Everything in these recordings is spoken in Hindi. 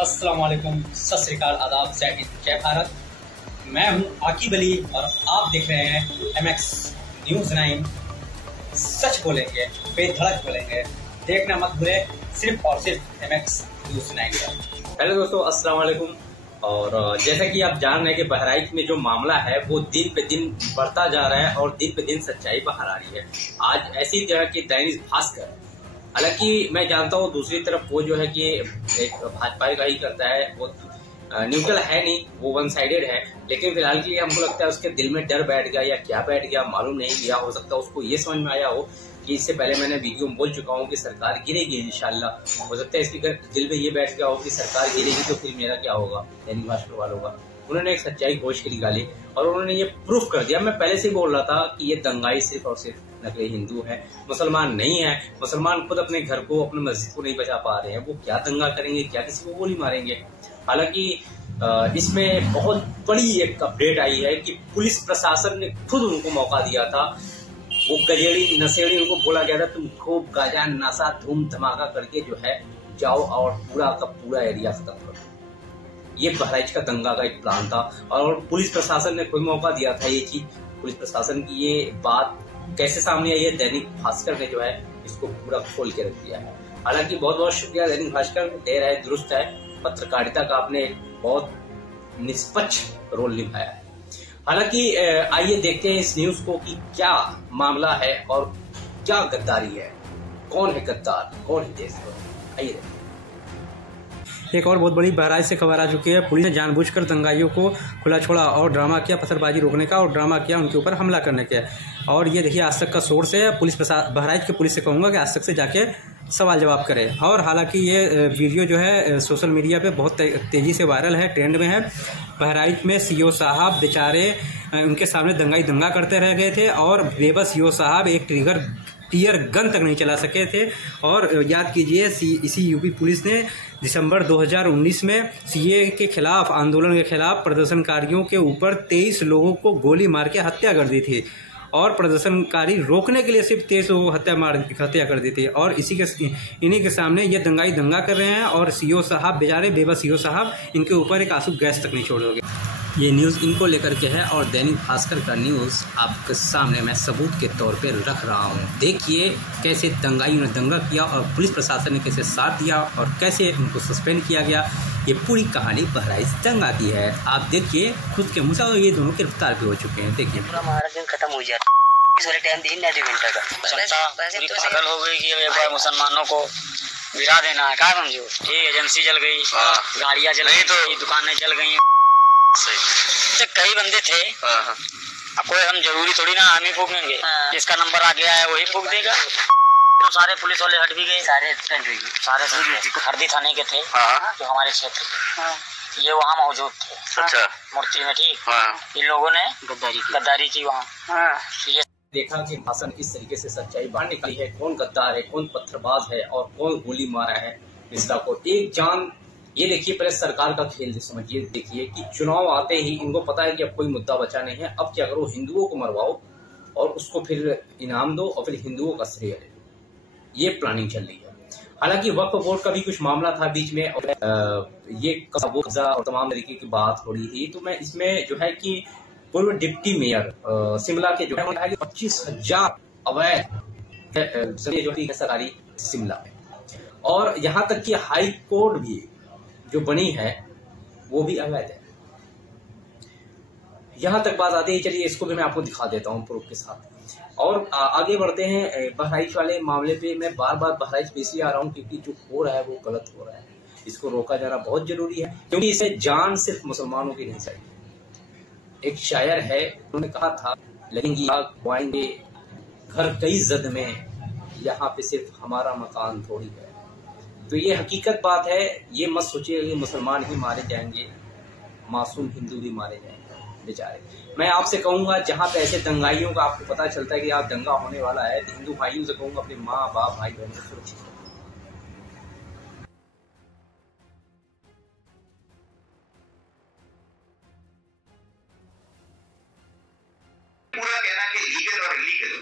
अस्सलाम वालेकुम, सत श्री अकाल, आदाब, जय भारत। मैं हूं आकिब अली और आप देख रहे हैं MX न्यूज़ 9। सच बोलेंगे, बेधड़क बोलेंगे, देखना मत भूले, सिर्फ और सिर्फ MX न्यूज़ 9 पर। हेलो दोस्तों, अस्सलाम वालेकुम। और जैसा कि आप जान रहे हैं कि बहराइच में जो मामला है वो दिन पे दिन बढ़ता जा रहा है और दिन पे दिन सच्चाई बाहर आ रही है। आज ऐसी जगह की दैनिक भास्कर, हालांकि मैं जानता हूँ दूसरी तरफ वो जो है कि एक भाजपा का ही करता है, वो न्यूट्रल है नहीं, वो वन साइडेड है। लेकिन फिलहाल के लिए हमको लगता है उसके दिल में डर बैठ गया या क्या बैठ गया मालूम नहीं, या हो सकता है उसको ये समझ में आया हो कि इससे पहले मैंने वीडियो में बोल चुका हूँ कि सरकार गिरेगी इंशाल्लाह। हो सकता है इसके दिल में ये बैठ गया हो कि सरकार गिरेगी तो फिर मेरा क्या होगा, दैनिक भास्कर वालों का। उन्होंने एक सच्चाई घोष के निकाली और उन्होंने ये प्रूफ कर दिया। मैं पहले से बोल रहा था कि ये दंगाई सिर्फ और सिर्फ नकली हिंदू है, मुसलमान नहीं है। मुसलमान खुद अपने घर को, अपने मस्जिद को नहीं बचा पा रहे हैं, वो क्या दंगा करेंगे, क्या किसी को गोली मारेंगे। हालांकि इसमें बहुत बड़ी एक अपडेट आई है कि पुलिस प्रशासन ने खुद उनको मौका दिया था। वो गजेड़ी नशेड़ी, उनको बोला गया था तुम खूब गाजा नशा धूम धमाका करके जो है जाओ और पूरा का पूरा एरिया खत्म करो। ये बहराइच का दंगा का एक प्लान था और पुलिस प्रशासन ने खुद मौका दिया था ये चीज। पुलिस प्रशासन की ये बात कैसे सामने आई है, दैनिक भास्कर ने जो है इसको पूरा खोल के रख दिया है। हालांकि बहुत बहुत शुक्रिया दैनिक भास्कर, देर है दुरुस्त है। पत्रकारिता का आपने बहुत निष्पक्ष रोल निभाया है। हालांकि आइए देखते हैं इस न्यूज को कि क्या मामला है और क्या गद्दारी है, कौन है गद्दार, कौन है देशद्रोही। आइए देखते हैं। एक और बहुत बड़ी बहराइच से खबर आ चुकी है। पुलिस ने जानबूझकर दंगाइयों को खुला छोड़ा और ड्रामा किया, पत्थरबाजी रोकने का, और ड्रामा किया उनके ऊपर हमला करने का। और ये देखिए आज तक का सोर्स है। बहराइच के पुलिस से कहूँगा कि आज तक से जाके सवाल जवाब करें। और हालांकि ये वीडियो जो है सोशल मीडिया पे बहुत तेज़ी से वायरल है, ट्रेंड में है। बहराइच में सीओ साहब बेचारे उनके सामने दंगा करते रह गए थे और बेबस सीओ साहब एक टीयर गन तक नहीं चला सके थे। और याद कीजिए इसी यूपी पुलिस ने दिसंबर 2019 में सीए के खिलाफ, आंदोलन के खिलाफ प्रदर्शनकारियों के ऊपर 23 लोगों को गोली मार के हत्या कर दी थी। और प्रदर्शनकारी रोकने के लिए सिर्फ 23 लोगों को हत्या कर दी थी। और इन्हीं के सामने ये दंगाई दंगा कर रहे हैं और सीओ साहब बेचारे बेबस सीओ साहब इनके ऊपर एक आंसू गैस तक नहीं छोड़ोगे। ये न्यूज़ इनको लेकर के है और दैनिक भास्कर का न्यूज़ आपके सामने मैं सबूत के तौर पे रख रहा हूँ। देखिए कैसे दंगाइयों ने दंगा किया और पुलिस प्रशासन ने कैसे साथ दिया और कैसे उनको सस्पेंड किया गया। ये पूरी कहानी बहराइच दंगा की है। आप देखिए खुद के मुँह से, और ये दोनों गिरफ्तार भी हो चुके हैं। देखिए पूरा हमारा दिन खत्म हो जाता टाइम दिन 2 घंटे का पूरी पागल हो गई कि एक बार मुसलमानों को गिरा देना है। क्या समझो, ये एजेंसी जल गई, गाड़ियाँ जल गई, तो दुकानें जल गई। कई बंदे थे, अब कोई हम जरूरी थोड़ी ना हम ही फूकेंगे, जिसका नंबर आ गया है वही फूक देगा। तो सारे पुलिस वाले हट भी गए, सारे हरदी थाने के थे जो हमारे क्षेत्र, ये वहाँ मौजूद थे। अच्छा, मूर्ति में। ठीक, इन लोगों ने गद्दारी की वहाँ। ये देखा कि भाषण किस तरीके से सच्चाई बाहर निकली है, कौन गद्दार है, कौन पत्थरबाज है और कौन गोली मारा है इसका को एक जान। ये देखिए पहले सरकार का खेल समझिए। देखिए कि चुनाव आते ही इनको पता है कि अब कोई मुद्दा बचा नहीं है, अब क्या करो, हिंदुओं को मरवाओ और उसको फिर इनाम दो और फिर हिंदुओं का श्रेय ले। ये प्लानिंग चल रही है। हालांकि वक्फ बोर्ड का भी कुछ मामला था बीच में, ये कब्जा और तमाम तरीके की बात हो रही थी। तो मैं इसमें जो है कि पूर्व डिप्टी मेयर शिमला के जो है 25,000 अवैध सरकारी शिमला में, और यहाँ तक कि हाई कोर्ट भी जो बनी है वो भी अवैध है। यहाँ तक बात आती है। चलिए इसको भी मैं आपको दिखा देता हूँ प्रूफ के साथ। और आगे बढ़ते हैं बहराइच वाले मामले पे। मैं बार बार बहराइच पे इसलिए आ रहा हूँ क्योंकि जो हो रहा है वो गलत हो रहा है, इसको रोका जाना बहुत जरूरी है, क्योंकि इसे जान सिर्फ मुसलमानों की नहीं चाहिए। एक शायर है, उन्होंने कहा था लगेंगी आग बोएंगे घर कई जद में, यहाँ पे सिर्फ हमारा मकान थोड़ी है। तो ये हकीकत बात है। ये मत सोचिए कि मुसलमान ही मारे जाएंगे, मासूम हिंदू भी मारे जाएंगे बेचारे। मैं आपसे कहूंगा जहां पे ऐसे दंगाइयों का आपको पता चलता है कि आप दंगा होने वाला है, तो हिंदू भाइयों से कहूंगा अपने माँ बाप भाई बहनों को सुरक्षित रखें। पूरा कहना कि लीगल और इलीगल,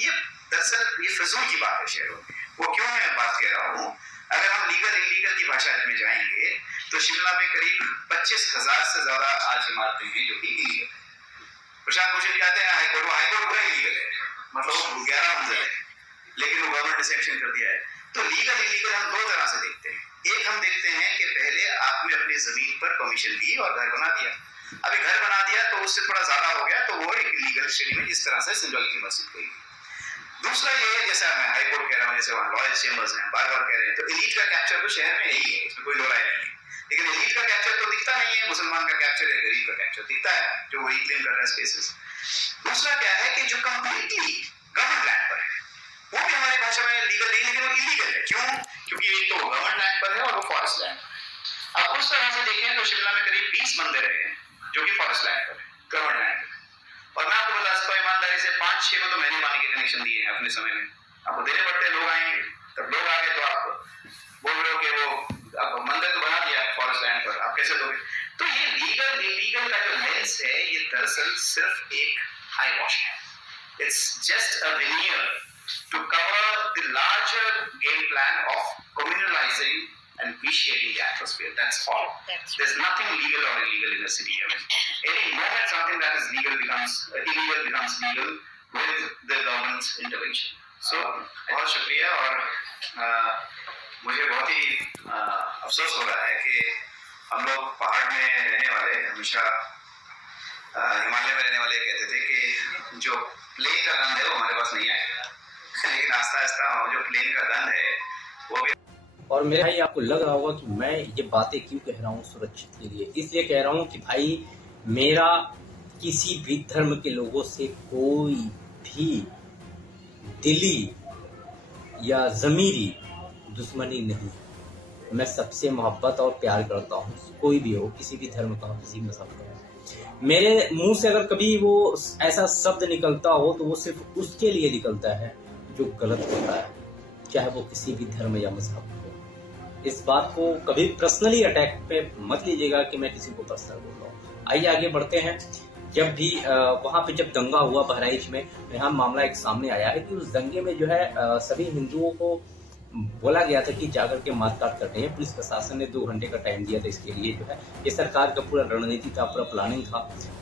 ये दरअसल ये फिजूल की बात है शहरों में। वो क्यों मैं बात कह रहा हूँ अगर हम लीगल इलीगल की भाषा में जाएंगे तो शिमला में करीब 25,000 से ज्यादा आज इमारतें हैं जो कि इलीगल है। प्रशांत भूषण जी आते हैं हाईकोर्ट पूरा इलीगल है, मतलब 11 मंजिल है, लेकिन वो गवर्नमेंट ने सैंक्शन कर दिया है। तो लीगल इलीगल हम दो तरह से देखते हैं। एक हम देखते हैं कि पहले आपने अपनी जमीन पर परमिशन ली और घर बना दिया, अभी घर बना दिया तो उससे थोड़ा ज्यादा हो गया, तो वो एक इलीगल श्रेणी में, जिस तरह से संजौली की मस्जिद गई। दूसरा ये है, जैसा मैं हाईकोर्ट कह रहा हूँ, जैसे वहाँ लॉयर चेंबर्स हैं, बार बार कह रहे हैं, तो एलीट का कैप्चर तो शहर में यही है, इसमें कोई दो राय नहीं है। लेकिन एलीट का कैप्चर तो दिखता नहीं है, मुसलमान का कैप्चर है, गरीब का कैप्चर दिखता है, जो वही क्लेम कर रहा है स्पेसेस। दूसरा क्या है कि जो कंप्लीटली गवर्नमेंट लैंड पर है, वो भी हमारी भाषा में लीगल नहीं, लेकिन वो इलीगल है। क्यों? क्योंकि एक तो गवर्नमेंट लैंड पर है और वो फॉरेस्ट लैंड पर। अब उस तरह से देखें तो शिमला में करीब 20 मंदिर है जो कि फॉरेस्ट लैंड पर है, गवर्नमेंट लैंड पर। और मैं आपको बता सकता हूँ ईमानदारी से 5-6 को तो मैंने पानी के कनेक्शन दिए हैं अपने समय में। आपको देने पड़ते हैं, लोग आएंगे, तब लोग आ गए तो आप बोल रहे हो कि वो आपको मंदिर तो बना दिया फॉरेस्ट लैंड पर, आप कैसे दोगे? तो ये लीगल इलीगल का जो लेंस है, ये दरअसल सिर्फ एक हाई वॉश है। It's just a veneer to cover the larger game plan of communalizing and vitiating the atmosphere. That's all. There's nothing legal or illegal in the city. I mean, any moment something that is legal becomes illegal becomes legal with the government's intervention. So, बहुत शुक्रिया। और मुझे बहुत ही अफसोस हो रहा है कि हम लोग पहाड़ में रहने वाले, हमेशा हिमालय में रहने वाले कहते थे कि जो प्लेन का गंध है वो हमारे पास नहीं आएगा, लेकिन आस्ता आस्ता जो प्लेन का गंध है वो भी। और मेरे भाई आपको लग रहा होगा कि मैं ये बातें क्यों कह रहा हूँ सुरक्षित के लिए, इसलिए कह रहा हूँ कि भाई मेरा किसी भी धर्म के लोगों से कोई भी दिली या ज़मीरी दुश्मनी नहीं। मैं सबसे मोहब्बत और प्यार करता हूँ, कोई भी हो, किसी भी धर्म का हो, किसी मज़हब का हो। मेरे मुंह से अगर कभी वो ऐसा शब्द निकलता हो तो वो सिर्फ उसके लिए निकलता है जो गलत होता है, चाहे वो किसी भी धर्म या मज़हब हो। इस बात को कभी पर्सनली अटैक पे मत लीजिएगा कि मैं किसी को पर्सनल बोल रहा हूँ। आइए आगे बढ़ते हैं। जब भी वहाँ पे जब दंगा हुआ बहराइच में, यहाँ मामला एक सामने आया है कि उस दंगे में जो है सभी हिंदुओं को बोला गया था कि जाकर के मारकाट करते हैं। पुलिस प्रशासन ने 2 घंटे का टाइम दिया था इसके लिए, जो है ये सरकार का पूरा रणनीति था, पूरा प्लानिंग था।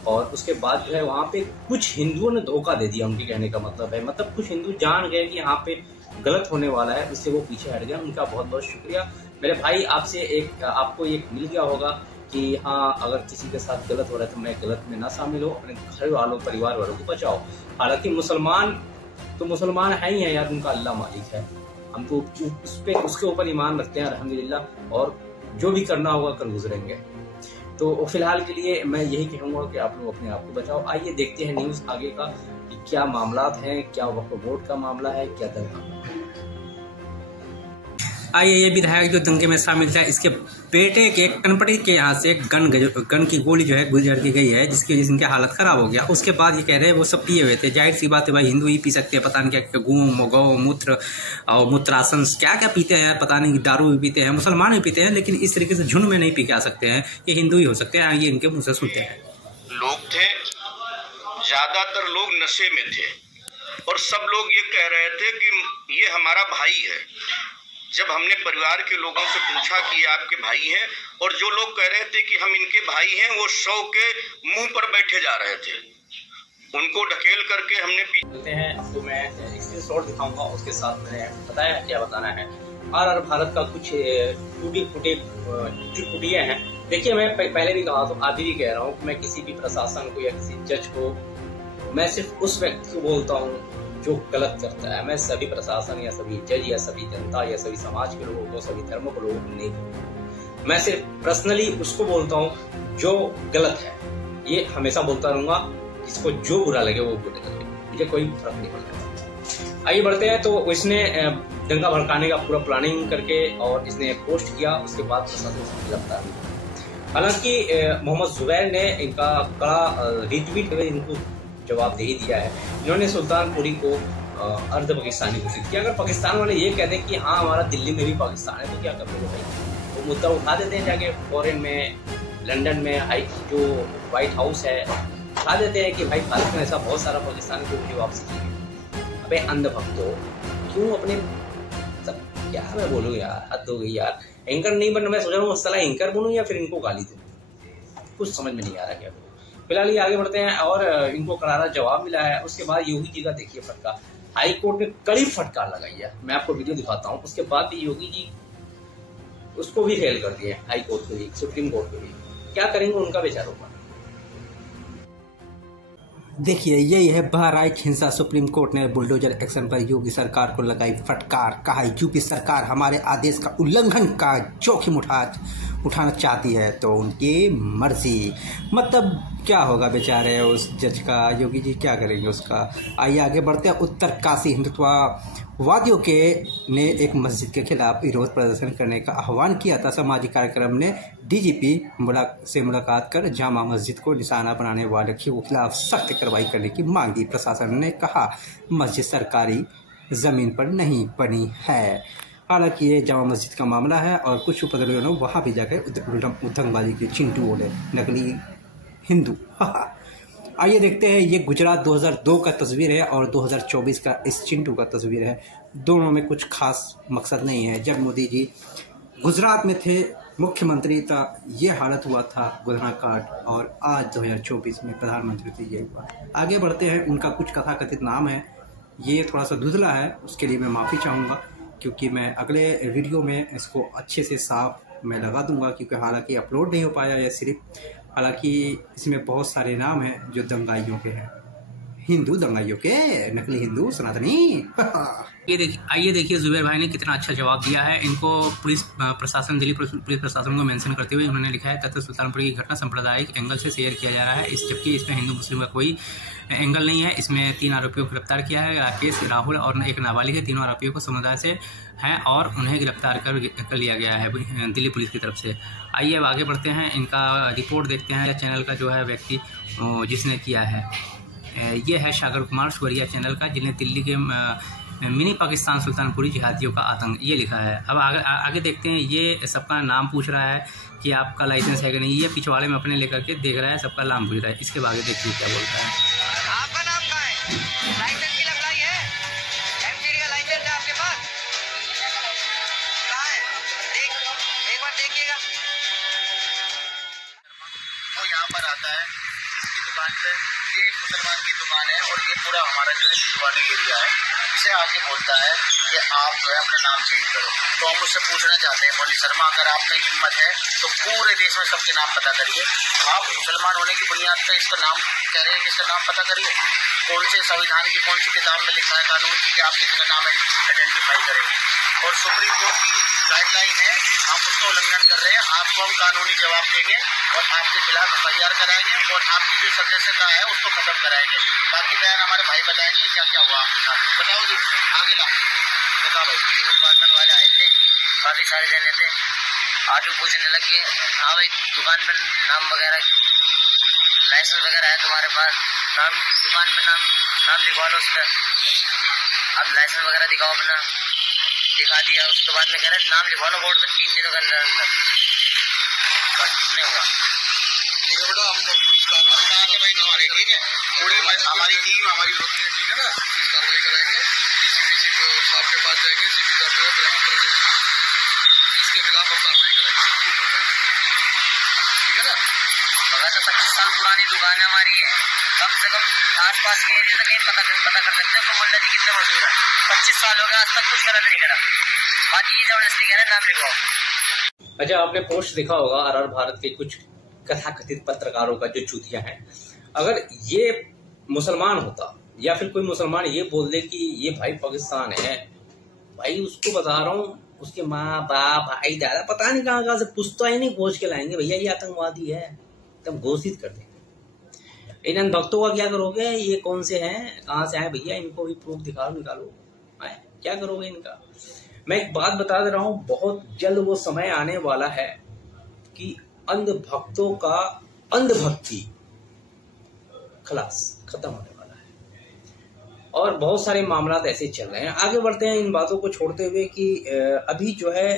और उसके बाद जो है वहाँ पे कुछ हिंदुओं ने धोखा दे दिया, उनके कहने का मतलब है, मतलब कुछ हिंदू जान गए कि यहाँ पे गलत होने वाला है, उससे वो पीछे हट गए। उनका बहुत बहुत शुक्रिया मेरे भाई। आपको एक मिल गया होगा कि हाँ, अगर किसी के साथ गलत हो रहा है तो मैं गलत में ना शामिल हो, अपने घर वालों परिवार वालों को बचाओ। हालांकि मुसलमान तो मुसलमान है ही है यार, उनका अल्लाह मालिक है, हम तो उसके ऊपर ईमान रखते हैं अल्हम्दुलिल्लाह, और जो भी करना होगा कर गुजरेंगे। तो फिलहाल के लिए मैं यही कहूँगा कि आप लोग अपने आप को बचाओ। आइए देखते हैं न्यूज़ आगे का कि क्या मामला हैं, क्या वक्फ बोर्ड का मामला है, क्या दंगा। आइए, ये विधायक जो दंगे में शामिल था, इसके बेटे के कनपटी के यहाँ से गन की गोली जो है गुजर के गई है, जिसकी वजह से इनकी हालत खराब हो गया। उसके बाद ये कह रहे हैं वो सब पिए हुए थे। जाहिर सी बात है भाई, हिंदू ही पी सकते हैं, पता नहीं क्या गौ मूत्र और मूत्रासन क्या क्या पीते हैं, पता नहीं दारू भी पीते हैं, मुसलमान भी पीते हैं, लेकिन इस तरीके से झुंड में नहीं पी के आ सकते हैं। ये हिंदू ही हो सकते हैं, ये इनके मुँह से सुनते हैं। लोग थे, ज्यादातर लोग नशे में थे और सब लोग ये कह रहे थे कि ये हमारा भाई है। जब हमने परिवार के लोगों से पूछा कि आपके भाई हैं, और जो लोग कह रहे थे कि हम इनके भाई हैं, वो शव के मुंह पर बैठे जा रहे थे। उनको ढकेल करके हमने बोलते हैं तो मैं स्क्रीनशॉट दिखाऊंगा, उसके साथ मैंने बताया क्या बताना है। आर भारत का कुछ टूटी हैं। देखिए, मैं पहले भी कहा तो अभी भी कह रहा हूँ कि मैं किसी भी प्रशासन को या किसी जज को, मैं सिर्फ उस व्यक्ति को बोलता हूँ जो गलत करता है। मैं सभी प्रशासन या सभी जज या सभी जनता या सभी समाज के लोगों को, सभी धर्मों के लोगों को नहीं बोलता। मैं सिर्फ पर्सनली उसको बोलता हूँ जो गलत है। ये हमेशा बोलता रहूंगा, जिसको जो बुरा लगे वो बुरा लगे, मुझे कोई फर्क नहीं पड़ता। आइए बढ़ते हैं। तो इसने दंगा भड़काने का पूरा प्लानिंग करके और इसने पोस्ट किया, उसके बाद प्रशासन से गिरफ्तार हुआ। हालांकि मोहम्मद जुबैर ने इनका कड़ा रिट्वीट करके इनको जवाबदेही दिया है। इन्होंने सुल्तानपुरी को अर्ध पाकिस्तानी घोषित किया। अगर पाकिस्तान वाले ये कहते हैं कि हाँ हमारा दिल्ली में भी पाकिस्तान है, तो क्या कर लो भाई, वो मुद्दा उठा देते हैं जाके फॉरेन में, लंदन में, जो व्हाइट हाउस है, उठा देते हैं कि भाई भारत में ऐसा बहुत सारा पाकिस्तान को मुझे वापसी चाहिए। अबे अंधभक्तो, क्यों अपने क्या मैं बोलूँ यार, हद हो गई यार। एंकर नहीं बनना, मैं सोच रहा हूँ साला एंकर बनूँ या फिर इनको गाली दूँ, कुछ समझ में नहीं आ रहा क्या करूँ। फिलहाल ये आगे बढ़ते हैं और इनको करारा जवाब मिला है। उसके बाद योगी जी का देखिए फटकार, हाई कोर्ट ने कड़ी फटकार लगाई है। मैं आपको वीडियो दिखाता हूँ। उसके बाद भी योगी जी उसको भी फेल कर दिए, हाई कोर्ट को भी, सुप्रीम कोर्ट को भी। क्या करेंगे उनका बेचारों का। देखिए यही है बहराइच हिंसा। सुप्रीम कोर्ट ने बुलडोजर एक्शन पर योगी सरकार को लगाई फटकार। कहा यूपी सरकार हमारे आदेश का उल्लंघन का जोखिम उठाना चाहती है तो उनकी मर्जी। मतलब क्या होगा बेचारे उस जज का, योगी जी क्या करेंगे उसका। आइए आगे बढ़ते हैं। उत्तर काशी हिंदुत्ववादियों ने एक मस्जिद के खिलाफ विरोध प्रदर्शन करने का आह्वान किया था। सामाजिक कार्यक्रम ने डीजीपी से मुलाकात कर जामा मस्जिद को निशाना बनाने वाले के खिलाफ सख्त कार्रवाई करने की मांग की। प्रशासन ने कहा मस्जिद सरकारी जमीन पर नहीं बनी है। हालांकि ये जामा मस्जिद का मामला है और कुछ उपद्रवियों ने वहाँ भी जाकर उद्दंगबाजी की, चिंटू बोले नकली हिंदू। आइए देखते हैं। ये गुजरात 2002 का तस्वीर है और 2024 का इस चिंटू का तस्वीर है। दोनों में कुछ खास मकसद नहीं है। जब मोदी जी गुजरात में थे मुख्यमंत्री था ये हालत हुआ था गोधना कांड, और आज 2024 में प्रधानमंत्री थे ये हुआ। आगे बढ़ते हैं। उनका कुछ कथाकथित नाम है, ये थोड़ा सा धुंधला है, उसके लिए मैं माफ़ी चाहूँगा क्योंकि मैं अगले वीडियो में इसको अच्छे से साफ मैं लगा दूंगा, क्योंकि हालांकि अपलोड नहीं हो पाया ये सिर्फ। हालांकि इसमें बहुत सारे नाम हैं जो दंगाइयों के हैं, हिंदू दंगाइयों के, नकली हिंदू सनातनी। आइए देखिए जुबैर भाई ने कितना अच्छा जवाब दिया है। इनको पुलिस प्रशासन, दिल्ली पुलिस प्रशासन को मेंशन करते हुए उन्होंने लिखा है तथा सुल्तानपुर की घटना सांप्रदायिक एंगल से शेयर किया जा रहा है, जबकि इसमें हिंदू मुस्लिम का कोई एंगल नहीं है। इसमें 3 आरोपियों को गिरफ्तार किया है, राकेश, राहुल और एक नाबालिग है। तीनों आरोपियों को समुदाय से हैं और उन्हें गिरफ्तार कर लिया गया है दिल्ली पुलिस की तरफ से। आइए अब आगे बढ़ते हैं। इनका रिपोर्ट देखते हैं। चैनल का जो है व्यक्ति जिसने किया है ये है सागर कुमार सुवरिया चैनल का, जिन्हें दिल्ली के मिनी पाकिस्तान सुल्तानपुरी जिहादियों का आतंक ये लिखा है। अब आगे देखते हैं। ये सबका नाम पूछ रहा है कि आपका लाइसेंस है कि नहीं, ये पिछवाड़े में अपने लेकर के देख रहा है, सबका नाम पूछ रहा है। इसके आगे देखिए क्या बोलता है। आपका नाम क्या है? लाइसेंस की अप्लाई है? एमसीडी का लाइसेंस है आपके पास? कहाँ है? एक बार देखिएगा। वो यहाँ पर आता है जिसकी दुकान पे, ये एक मुसलमान की दुकान है और ये पूरा हमारा जो है हिंदुवानी एरिया है, इसे आके बोलता है कि आप जो है अपना नाम चेंज करो। तो हम उससे पूछना चाहते हैं पुलिस शर्मा, अगर आप में हिम्मत है तो पूरे देश में सबके नाम पता करिए। आप मुसलमान होने की बुनियाद पर इसका नाम कह रहे हैं कि इसका नाम पता करिए। कौन से संविधान की कौन सी किताब में लिखा है कानून की कि आप किसी का नाम आइडेंटिफाई करेंगे, और सुप्रीम कोर्ट की गाइडलाइन है, आप उसका उल्लंघन कर रहे हैं। आपको हम कानूनी जवाब देंगे और आपके खिलाफ FIR कराएंगे और आपकी जो सदस्यता है उसको खत्म कराएंगे। बाकी बयान हमारे भाई बताएंगे क्या क्या हुआ आपके साथ। बताओ जी, आगे ला बताओ भाई। पार्सल वाले आए थे, काफी सारे जने थे, आजू पूछने लग गए हाँ भाई दुकान पर नाम वगैरह, लाइसेंस वगैरह है तुम्हारे पास, नाम दुकान पे नाम लिखवा लो उस पर, अब लाइसेंस वगैरह दिखाओ अपना। दिखा दिया, उसके बाद में कह रहे नाम लिखवा लो बोर्ड पे 3 दिनों के अंदर अंदर, बस नहीं हुआ। भाई तुम्हारे ठीक है, पूरे हमारी टीम हमारी लोग ठीक है ना, कार्रवाई कराएंगे। डीसीपी साहब के पास जाएंगे, सीपी साहब को बरामद करेंगे, इसके खिलाफ हम कार्रवाई कराएंगे, ठीक है ना। मगर तो 25 साल पुरानी दुकान है हमारी है, कम से कम आसपास के एरिया से कहीं पता कर सकते हैं मुल्ला जी कितने मशहूर है। 25 साल हो गया आज तक कुछ गलत नहीं करा, बाकी ये जबरदस्ती कह रहे नाम लिखवाओ। अच्छा, आपने पोस्ट देखा होगा RR भारत के कुछ कथाकथित पत्रकारों का जो चूतिया है। अगर ये मुसलमान होता या फिर कोई मुसलमान ये बोल दे कि ये भाई पाकिस्तान है, भाई उसको बता रहा हूँ उसके माँ बाप भाई दादा पता नहीं कहाँ से पुश्ता ही नहीं खोज के लाएंगे, भैया ये आतंकवादी है, तब घोषित कर देंगे। इन भक्तों का क्या करोगे, ये कौन से हैं, कहाँ से आए भैया, इनको भी प्रूफ दिखाओ, निकालो, क्या करोगे इनका। मैं एक बात बता दे रहा हूँ, बहुत जल्द वो समय आने वाला है कि अंधभक्तों का अंधभक्ति खत्म होने वाला है, और बहुत सारे मामला ऐसे चल रहे हैं। आगे बढ़ते हैं इन बातों को छोड़ते हुए कि अभी जो है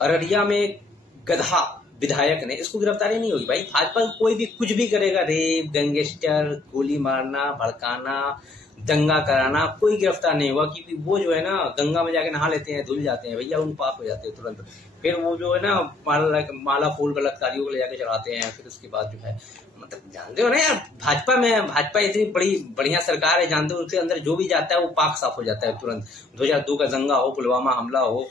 अररिया में गधा विधायक ने, इसको गिरफ्तारी नहीं होगी भाई। भाजपा कोई भी कुछ भी करेगा, रेप, गैंगस्टर, गोली मारना, भड़काना, दंगा कराना, कोई गिरफ्तार नहीं हुआ, क्योंकि वो जो है ना गंगा में जाके नहा लेते हैं, धुल जाते हैं भैया, उन पाप हो जाते हैं तुरंत। फिर वो जो है ना माला फूल बलात्कारियों को ले जाके चढ़ाते हैं। फिर उसके बाद जो है मतलब जानते हो ना यार, भाजपा इतनी बड़ी बढ़िया सरकार है, जानते हो उसके अंदर जो भी जाता है वो पाक साफ हो जाता है तुरंत। 2002 का दंगा हो, पुलवामा हमला हो,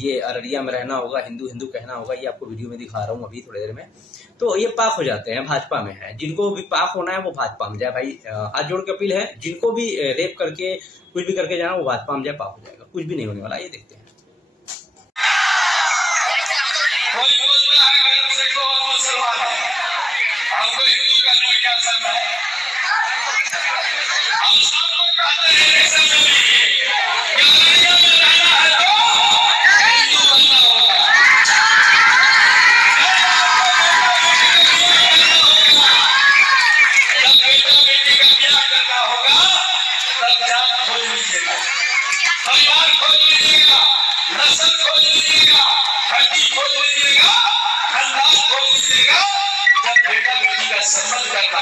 ये अररिया में रहना होगा, हिंदू कहना होगा, ये आपको वीडियो में दिखा रहा हूँ अभी थोड़ी देर में। तो ये पाक हो जाते हैं, भाजपा में है। जिनको भी पाक होना है वो भाजपा में जाए भाई। हाथ जोड़ के अपील है, जिनको भी रेप करके कुछ भी करके जाना वो भाजपा में जाए, पाक हो जाएगा। कुछ भी नहीं होने वाला, ये देखते हैं। कोई बोलता है गर्म से को मुसलमान है, हमको हिंदू करने में क्या शर्म है? हम सब लोग कहते हैं इलेक्शन में भी क्या दुनिया में रहना है तो हिंदू बनना होगा। जब बेटा बेटी का ब्याह करना होगा तब जात खोज लीजिएगा, परिवार खोज लीजिएगा, नस्ल खोज लीजिएगा, हड्डी खोज लीजिएगा, खानदान खोज लीजिएगा। जब बेटा बेटी का संबंध करना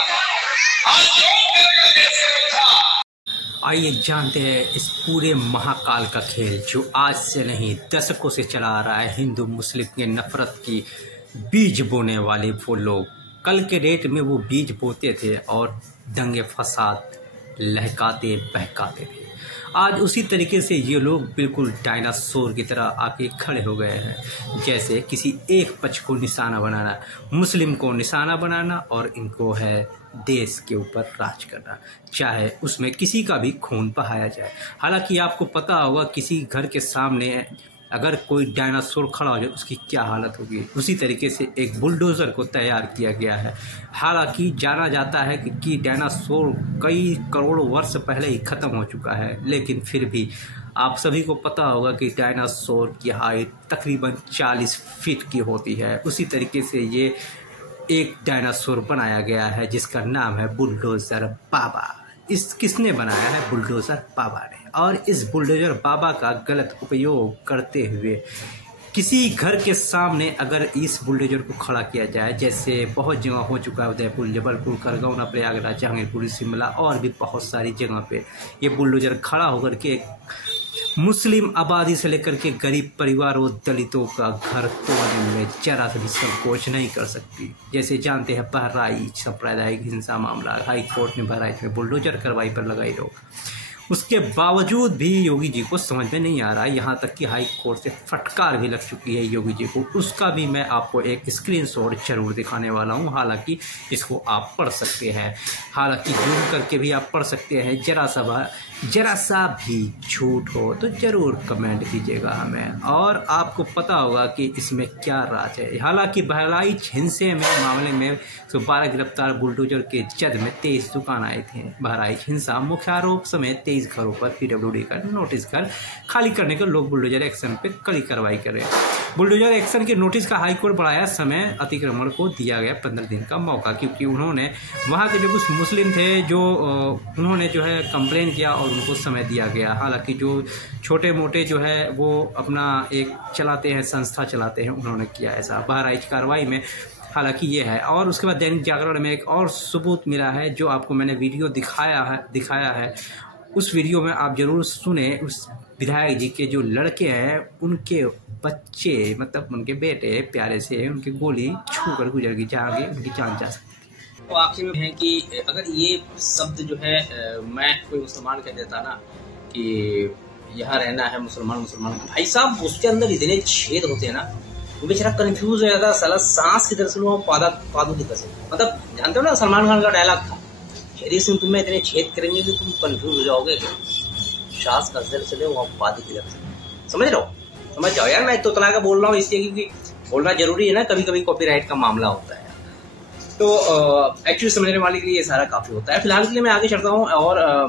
आज जो करेगा देश की रक्षा। आइए जानते हैं इस पूरे महाकाल का खेल जो आज से नहीं दशकों से चला आ रहा है। हिंदू मुस्लिम के नफरत की बीज बोने वाले वो लोग कल के डेट में वो बीज बोते थे और दंगे फसाद लहकाते बहकाते थे। आज उसी तरीके से ये लोग बिल्कुल डायनासोर की तरह आके खड़े हो गए हैं। जैसे किसी एक पक्ष को निशाना बनाना, मुस्लिम को निशाना बनाना और इनको है देश के ऊपर राज करना, चाहे उसमें किसी का भी खून बहाया जाए। हालांकि आपको पता होगा किसी घर के सामने अगर कोई डायनासोर खड़ा हो जाए उसकी क्या हालत होगी। उसी तरीके से एक बुलडोज़र को तैयार किया गया है। हालांकि जाना जाता है कि डायनासोर कई करोड़ों वर्ष पहले ही ख़त्म हो चुका है, लेकिन फिर भी आप सभी को पता होगा कि डायनासोर की हाइट तकरीबन 40 फीट की होती है। उसी तरीके से ये एक डायनासोर बनाया गया है जिसका नाम है बुलडोज़र बाबा। इस किसने बनाया है? बुलडोज़र बाबा ने। और इस बुलडोज़र बाबा का गलत उपयोग करते हुए किसी घर के सामने अगर इस बुलडोज़र को खड़ा किया जाए, जैसे बहुत जगह हो चुका है, उदयपुर, जबलपुर, खरगोन, प्रयागराज, जहांगीरपुर, शिमला और भी बहुत सारी जगह पे ये बुलडोज़र खड़ा होकर के मुस्लिम आबादी से लेकर के गरीब परिवारों, दलितों का घर तोड़ने में जरा सा भी संकोच नहीं कर सकती। जैसे जानते हैं बहराइच सांप्रदायिक हिंसा मामला, हाई कोर्ट ने बहराइच में बुलडोज़र कार्रवाई पर लगाई रोक। उसके बावजूद भी योगी जी को समझ में नहीं आ रहा है, यहाँ तक कि हाई कोर्ट से फटकार भी लग चुकी है योगी जी को। उसका भी मैं आपको एक स्क्रीनशॉट जरूर दिखाने वाला हूँ। हालांकि इसको आप पढ़ सकते हैं, हालांकि जूम करके भी आप पढ़ सकते हैं। जरा सा भी झूठ हो तो जरूर कमेंट कीजिएगा हमें, और आपको पता होगा कि इसमें क्या राज है। हालांकि बहराइच हिंसे में मामले में 12 गिरफ्तार बुलडोजर के जद में 23 दुकान आए थे। बहराइच हिंसा मुख्य आरोप समेत 23 घरों पर PWD का नोटिस घर खाली करने का लोग बुलडोजर एक्शन पे कड़ी कार्रवाई कर रहे हैं। बुलडोजर एक्शन के नोटिस का हाईकोर्ट बढ़ाया समय, अतिक्रमण को दिया गया 15 दिन का मौका, क्योंकि उन्होंने वहाँ के जो कुछ मुस्लिम थे जो उन्होंने जो है कंप्लेन किया और उनको समय दिया गया। हालांकि जो छोटे मोटे जो है वो अपना एक चलाते हैं, संस्था चलाते हैं, उन्होंने किया ऐसा बहराइच कार्रवाई में। हालांकि ये है। और उसके बाद दैनिक जागरण में एक और सबूत मिला है जो आपको मैंने वीडियो दिखाया है। उस वीडियो में आप जरूर सुने। उस विधायक जी के जो लड़के हैं उनके बच्चे, मतलब उनके बेटे प्यारे से, उनकी गोली छू कर गुजर गई, जहाँ उनकी जान जा सकती। तो आखिर में है कि अगर ये शब्द जो है मैं कोई मुसलमान कह देता ना कि यहाँ रहना है मुसलमान, भाई साहब उसके अंदर इतने छेद होते हैं ना, वो बेचारा कंफ्यूज हो जाता है। साला सांस की तरह से वो पादों की तरह से, मतलब जानते हो ना सलमान खान का डायलॉग था, शेरी सिंह तुम्हें इतने छेद करेंगे कि तुम कंफ्यूज हो जाओगे। सांस का अंदर चले वो पादी की तरह से, समझ जाओ यार। मैं तो तला का बोल रहा हूँ इसलिए क्योंकि बोलना जरूरी है ना, कभी कभी कॉपीराइट का मामला होता है। तो एक्चुअली समझने वाले के लिए ये सारा काफी होता है। फिलहाल के लिए मैं आगे चलता हूँ और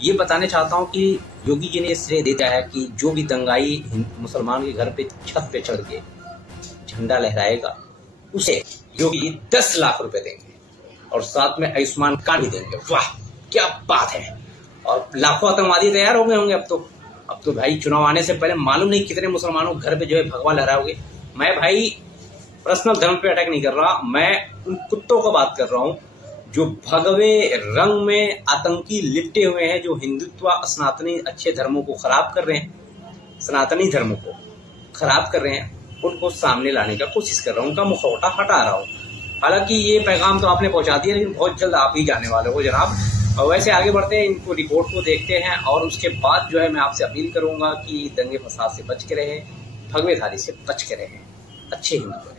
ये बताने चाहता हूँ कि योगी जी ने श्रेय देता है कि जो भी दंगाई मुसलमान के घर पे छत पे चढ़ के झंडा लहराएगा उसे योगी जी 10 लाख रुपए देंगे और साथ में आयुष्मान कार्ड भी देंगे। वाह क्या बात है। और लाखों आतंकवादी तैयार हो गए होंगे अब तो भाई चुनाव आने से पहले मालूम नहीं कितने मुसलमानों घर पे जो है भगवा लहराओगे। मैं भाई पर्सनल धर्म पे अटैक नहीं कर रहा, मैं उन कुत्तों का बात कर रहा हूँ जो भगवे रंग में आतंकी लिपटे हुए हैं, जो हिंदुत्व सनातनी अच्छे धर्मों को खराब कर रहे हैं, सनातनी धर्मों को खराब कर रहे हैं, उनको सामने लाने का कोशिश कर रहा हूँ, उनका मुखौटा हटा रहा हूँ। हालांकि ये पैगाम तो आपने पहुंचा दिया, लेकिन बहुत जल्द आप ही जाने वाले हो जनाब। और वैसे आगे बढ़ते हैं, इनको रिपोर्ट को देखते हैं और उसके बाद जो है मैं आपसे अपील करूंगा कि दंगे फसाद से बच के रहे, भगवे धारी से बच के रहे, अच्छे हिंदू बने।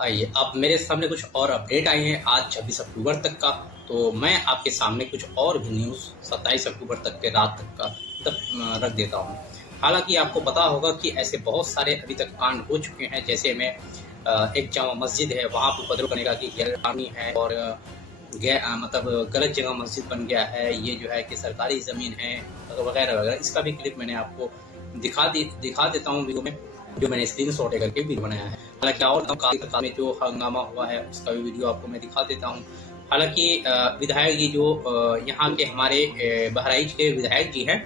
आइए, अब मेरे सामने कुछ और अपडेट आए हैं आज 26 अक्टूबर तक का, तो मैं आपके सामने कुछ और भी न्यूज़ 27 अक्टूबर तक के रात तक का तब रख देता हूँ। हालांकि आपको पता होगा कि ऐसे बहुत सारे अभी तक कांड हो चुके हैं, जैसे में एक जामा मस्जिद है, वहाँ पर उपद्रव करने का की गैरकानूनी है और मतलब गलत जगह मस्जिद बन गया है, ये जो है कि सरकारी ज़मीन है वगैरह वगैरह। इसका भी क्लिप मैंने आपको दिखा देता हूँ वीडियो में, जो मैंने स्क्रीनशॉट करके वीडियो बनाया है। हालांकि और में जो हंगामा हुआ है उसका भी वीडियो आपको मैं दिखा देता हूँ। हालांकि विधायक जी जो यहाँ के हमारे बहराइच के विधायक जी हैं,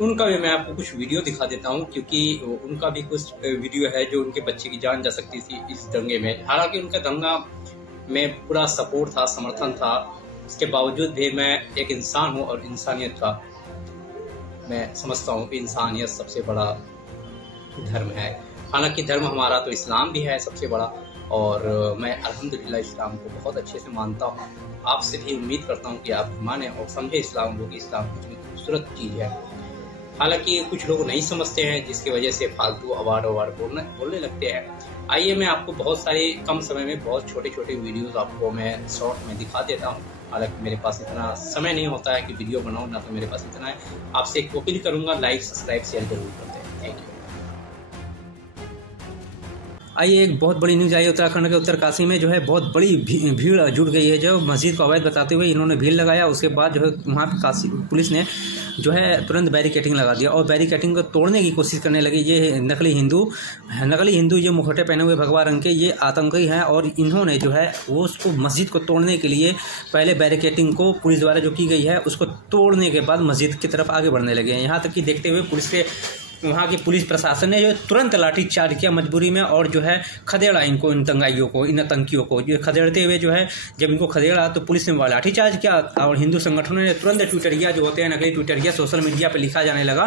उनका भी मैं आपको कुछ वीडियो दिखा देता हूँ, क्योंकि उनका भी कुछ वीडियो है जो उनके बच्चे की जान जा सकती थी इस दंगे में। हालांकि उनका दंगा में पूरा सपोर्ट था, समर्थन था, इसके बावजूद भी मैं एक इंसान हूँ और इंसानियत का मैं समझता हूँ कि इंसानियत सबसे बड़ा धर्म है। हालांकि धर्म हमारा तो इस्लाम भी है सबसे बड़ा, और मैं अल्हम्दुलिल्लाह इस्लाम को बहुत अच्छे से मानता हूँ। आपसे भी उम्मीद करता हूँ कि आप माने और समझे इस्लाम को, कि इस्लाम कितनी खूबसूरत चीज़ है। हालांकि कुछ लोग नहीं समझते हैं, जिसकी वजह से फालतू अवार्ड बोलने लगते हैं। आइए, मैं आपको बहुत सारे कम समय में बहुत छोटे छोटे वीडियोस आपको मैं शॉर्ट में दिखा देता हूं। हालांकि मेरे पास इतना समय नहीं होता है कि वीडियो बनाऊं, ना तो मेरे पास इतना है। आपसे एक अपील करूंगा, लाइक सब्सक्राइब शेयर जरूर करते हैं। Thank you. आइए, एक बहुत बड़ी न्यूज़ आई है उत्तराखंड के उत्तरकाशी में, जो है बहुत बड़ी भीड़ जुट गई है। जो मस्जिद को अवैध बताते हुए इन्होंने भीड़ लगाया, उसके बाद जो है वहाँ पर काशी पुलिस ने जो है तुरंत बैरिकेटिंग लगा दिया और बैरिकेटिंग को तोड़ने की कोशिश करने लगी। ये नकली हिंदू जो मुखौटे पहने हुए भगवा रंग के, ये आतंकी हैं और इन्होंने जो है वो उसको मस्जिद को तोड़ने के लिए पहले बैरिकेटिंग को पुलिस द्वारा जो की गई है उसको तोड़ने के बाद मस्जिद की तरफ आगे बढ़ने लगे हैं। यहाँ तक कि देखते हुए पुलिस के वहाँ की पुलिस प्रशासन ने जो तुरंत लाठीचार्ज किया मजबूरी में, और जो है खदेड़ा इनको, इन दंगाइयों को, इन आतंकियों को। जो खदेड़ते हुए जो है जब इनको खदेड़ा तो पुलिस ने लाठीचार्ज किया और हिंदू संगठनों ने तुरंत ट्विटरिया जो होते हैं, नकली ट्विटरिया सोशल मीडिया पर लिखा जाने लगा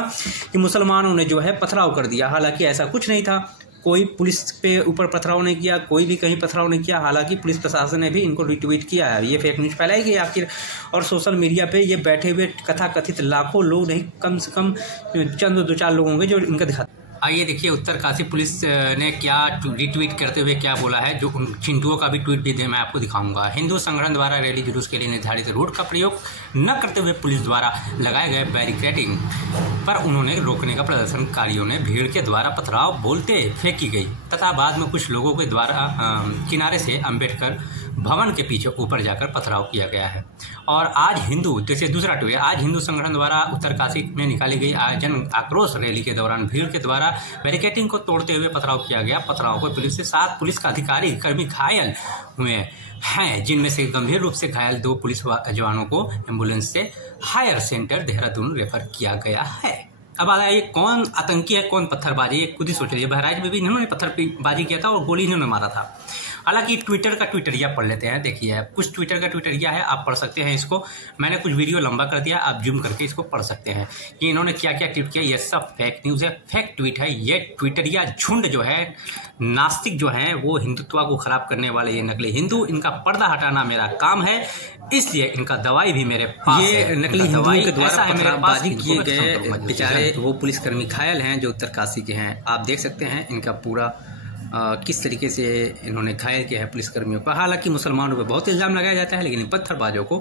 कि मुसलमानों ने जो है पथराव कर दिया। हालांकि ऐसा कुछ नहीं था, कोई पुलिस पे ऊपर पथराव नहीं किया, कोई भी कहीं पथराव नहीं किया। हालांकि पुलिस प्रशासन ने भी इनको रिट्वीट किया है। ये फेक न्यूज़ फैलाई गई आखिर, और सोशल मीडिया पे ये बैठे हुए कथित लाखों लोग नहीं, कम से कम चंद 2-4 लोग होंगे जो इनका दिखाते। आइए देखिए उत्तरकाशी पुलिस ने क्या रिट्वीट करते हुए क्या बोला है, जो उन चिंटुओं का भी ट्वीट भी मैं आपको दिखाऊंगा। हिंदू संगठन द्वारा रैली जुलूस के लिए निर्धारित रूट का प्रयोग न करते हुए पुलिस द्वारा लगाए गए बैरिकेडिंग पर उन्होंने रोकने का प्रदर्शनकारियों ने भीड़ के द्वारा पथराव बोलते फेंकी गई तथा बाद में कुछ लोगों के द्वारा किनारे से अम्बेडकर भवन के पीछे ऊपर जाकर पथराव किया गया है। और आज जैसे दूसरा ट्वीट, आज हिंदू संगठन द्वारा उत्तरकाशी में निकाली गई जन आक्रोश रैली के दौरान भीड़ के द्वारा बैरिकेडिंग को तोड़ते हुए पथराव किया गया। पथराव को पुलिस से 7 पुलिस का अधिकारी कर्मी घायल हुए हैं, जिनमें से गंभीर रूप से घायल 2 पुलिस जवानों को एम्बुलेंस से हायर सेंटर देहरादून रेफर किया गया है। अब आ ये कौन आतंकी है, कौन पत्थरबाजी, ये खुद ही सोच रही है। बहराइच में भी इन्होंने पत्थरबाजी किया था और गोली इन्होंने मारा था। हालांकि ट्विटर का ट्विटरिया पढ़ लेते हैं। देखिए कुछ ट्विटर का ट्विटरिया है, आप पढ़ सकते हैं इसको। मैंने कुछ वीडियो लंबा कर दिया, आप जूम करके इसको पढ़ सकते हैं कि इन्होंने क्या क्या ट्वीट किया। ये सब फेक न्यूज़ है, फेक ट्वीट है। ये ट्विटरिया झुंड जो है, नास्तिक जो है, वो हिंदुत्व को खराब करने वाले ये नकली हिंदू, इनका पर्दा हटाना मेरा काम है, इसलिए इनका दवाई भी मेरे पास है। ये नकली हिंदुओं के द्वारा पथरावबाजी किए गए बेचारे वो पुलिसकर्मी घायल हैं जो उत्तरकाशी के हैं। आप देख सकते हैं इनका पूरा किस तरीके से इन्होंने घायल किया है पुलिसकर्मियों पर। हालांकि मुसलमानों पर बहुत इल्जाम लगाया जाता है, लेकिन पत्थरबाजों को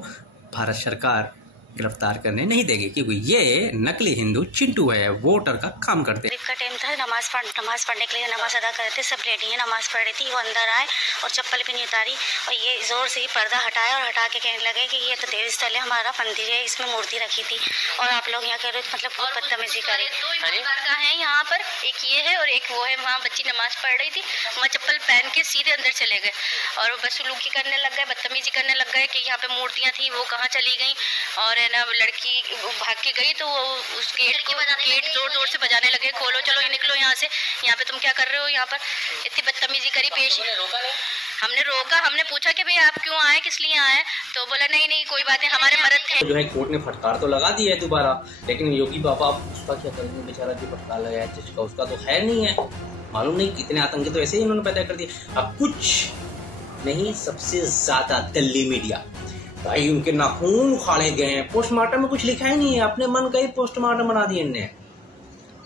भारत सरकार गिरफ्तार करने नहीं देगी, क्योंकि ये नकली हिंदू चिंटू है, वोटर का काम करते हैं। का टाइम था, नमाज पढ़ने के लिए नमाज अदा कर रहे थे, सब लेडी है, नमाज पढ़ रही थी। वो अंदर आए और चप्पल भी नहीं उतारी और ये जोर से ही पर्दा हटाया और हटा के कहने लगे कि ये तो देव स्थल है, हमारा मंदिर है, इसमें मूर्ति रखी थी और आप लोग यहाँ कह रहे हो, मतलब बहुत बदतमीजी करी। 2 प्रकार का है यहाँ पर, एक ये है और एक वो है। वहाँ बच्ची नमाज पढ़ रही थी, वहाँ चप्पल पहन के सीधे अंदर चले गए और बदसलूकी करने लग गए, बदतमीजी करने लग गए कि यहाँ पे मूर्तियाँ थी वो कहाँ चली गई। और है ना लड़की भाग के गई तो वो उस गेट जोर से बजाने लगे, खोलो चलो ये निकलो यहाँ से, यहाँ पे तुम क्या कर रहे हो, यहाँ पर इतनी बदतमीजी करी पेश। हमने रोका, हमने पूछा कि भाई आप क्यों आए, किस लिए आए, तो बोला नहीं कोई बात नहीं, हमारे मर्द थे। जो है कोर्ट ने फटकार तो लगा दी है दोबारा, लेकिन योगी बाबा उसका क्या करेंगे, बेचारा जो फटकार लगाया जज का उसका तो खैर नहीं है, मालूम नहीं कितने आतंकी तो ऐसे ही इन्होंने पैदा कर दिए। अब कुछ नहीं, सबसे ज्यादा दिल्ली मीडिया भाई, उनके नाखून उखाड़े गए हैं, पोस्टमार्टम में कुछ लिखा ही नहीं है, अपने मन का ही पोस्टमार्टम बना दिए इनने।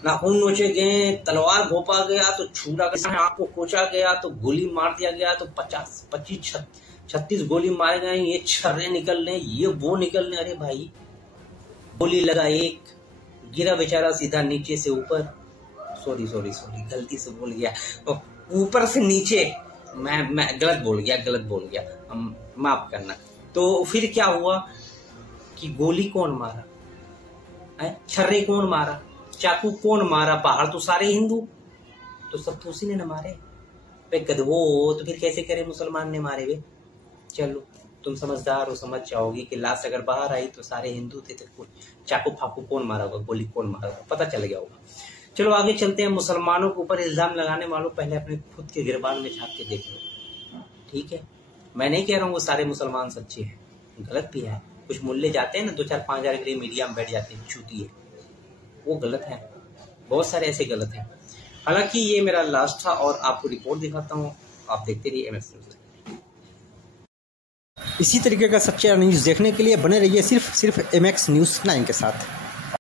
नाखून नोचे गए, तलवार घोपा गया तो छुरा के आंख को कोचा गया तो गोली मार दिया गया तो 25-36 गोली मारे गए, ये छर्रे निकल रहे, ये वो निकल रहे। अरे भाई गोली लगा एक, गिरा बेचारा सीधा नीचे से ऊपर, सॉरी गलती से बोल गया, ऊपर से नीचे, मैं गलत बोल गया, माफ करना। तो फिर क्या हुआ कि गोली कौन मारा, छर्रे कौन मारा, चाकू कौन मारा, बाहर तो सारे हिंदू, तो सब तो उसी ने न मारे पे गधवो, तो फिर कैसे करे मुसलमान ने मारे वे। चलो तुम समझदार हो, समझ जाओगे कि लाश अगर बाहर आई तो सारे हिंदू थे, तो चाकू फाकू कौन मारा होगा, गोली कौन मारा होगा, पता चल गया होगा। चलो आगे चलते हैं। मुसलमानों के ऊपर इल्जाम लगाने वालों पहले अपने खुद के गिरबान में झांक के देख लो, ठीक है। मैं नहीं कह रहा हूँ वो सारे मुसलमान सच्चे हैं, गलत भी है। कुछ मुल्ले जाते हैं ना 2-4-5 हजार के लिए मीडिया में बैठ जाते हैं, चूतिए, वो गलत है, बहुत सारे ऐसे गलत हैं। हालांकि ये मेरा लास्ट था और आपको रिपोर्ट दिखाता हूँ, आप देखते रहिए MX न्यूज़। इसी तरीके का सच्चा न्यूज़ देखने के लिए बने रहिए सिर्फ MX News 9 के साथ।